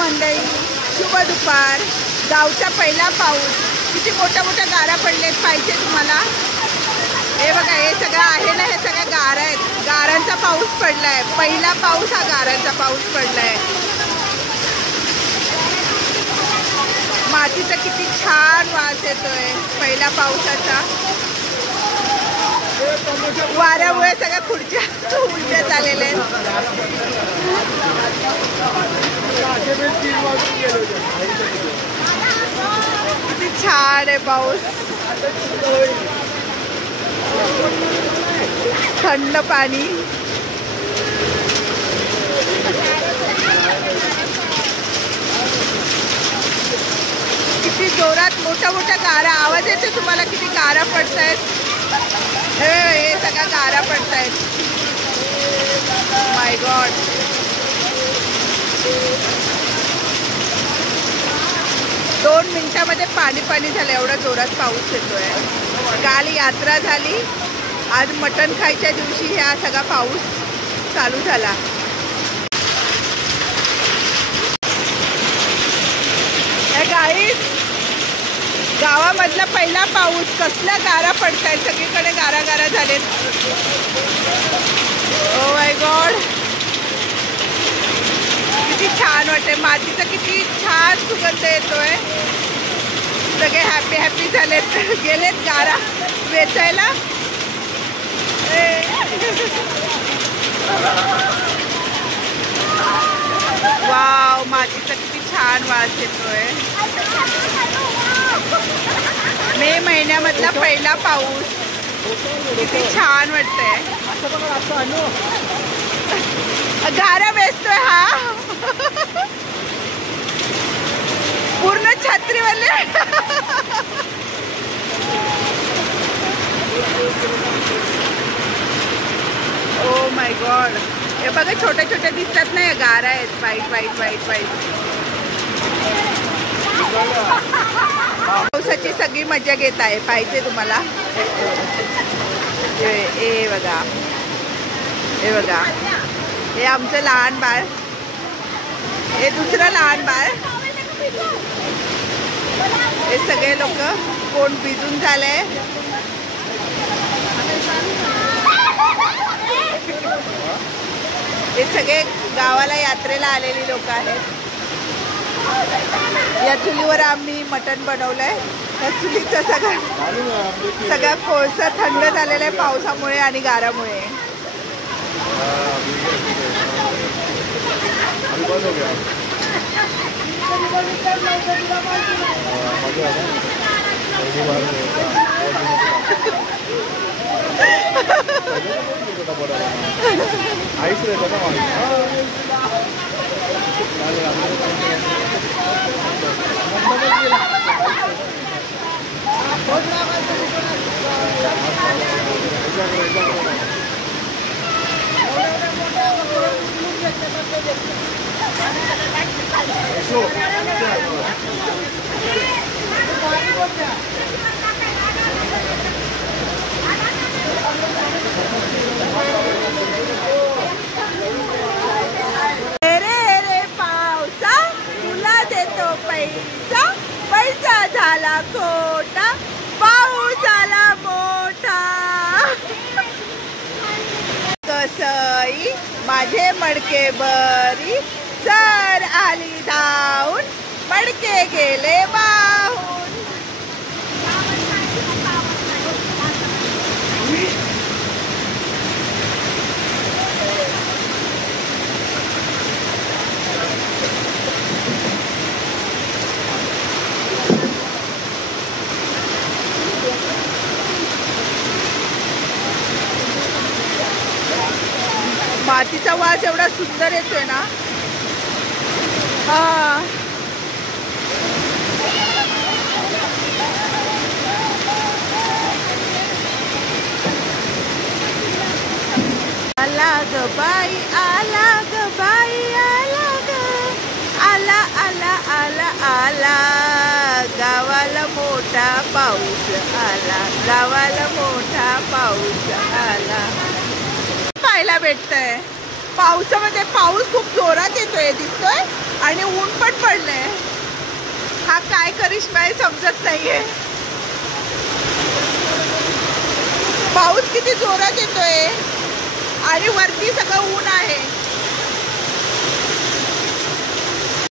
मंडळी, शुभ दुपार. गावचा पहिला पाऊस. किती मोठ्या मोठ्या गारा पडलेत पाहिजे तुम्हाला. हे बघा, हे सगळं आहे ना, हे सगळ्या गारा आहेत. गारांचा पाऊस पडलाय. पहिला पाऊस हा गारांचा पाऊस पडलाय. मातीचा किती छान वास येतोय पहिल्या पावसाचा. वाऱ्यामुळे सगळ्या खुर्च्या उलट्या झालेल्या आहेत. किती छान आहे पाऊस. थंड पाणी. किती जोरात मोठ्या मोठ्या गारा. आवाज येते तुम्हाला किती गारा पडतायत. हे सगळ्या गारा पडतायत. माय गॉड. दोन मिनिटामध्ये पाणी पाणी झालं. एवढा जोरात पाऊस येतोय. काल यात्रा झाली. आज मटण खायच्या दिवशी हा सगळा पाऊस चालू झाला. गाईस, गावामधला पहिला पाऊस. कसल्या गारा पडतायत. सगळीकडे गारा गारा झालेत. Oh my God. किती छान वाटते. मातीचा किती छान सुगंध येतोय. सगळे हॅपी हॅपी झालेत. गेलेत गारा वेचायला. वाव, मातीचा किती छान वास येतोय. मे महिन्यामधला पहिला पाऊस. किती छान वाटतंय. गारा वेचतोय हा. पूर्ण छत्रीवाले. Oh my God. हे बघा, छोटे छोटे दिसतात ना, गारा आहेत. वाईट वाईट वाईट वाईट. पावसाची सगळी मजा घेत आहे. पाहिजे तुम्हाला. हे बघा, हे बघा. हे आमचं लहान बाळ. हे दुसरं लहान बाळ. हे सगळे लोक कोण भिजून झालंय. हे सगळे गावाला यात्रेला आलेली लोक आहेत. या चुलीवर आम्ही मटण बनवलंय. त्या चुलीचा सगळा कोळसा थंड झालेला आहे पावसामुळे आणि गारामुळे. पैसा झाला खोटा. पाऊस आला मोठा. कसई माझे मडके बरी. सर आली धावून. मडके गेले वाहून. मातीचा वास एवढा सुंदर येतोय ना. हा, आला ग बाई, आला ग बाई, आला ग. आला आला आला आला. गावाला मोठा पाऊस आला. गावाला मोठा पाऊस आला. पाहायला भेटतंय. पावसामध्ये पाऊस खूप जोरात येतोय दिसतोय आणि ऊन पण पडलंय. हा काय करिश्मा आहे समजत नाहीये. पाऊस किती जोरात येतोय आणि वरती सगळं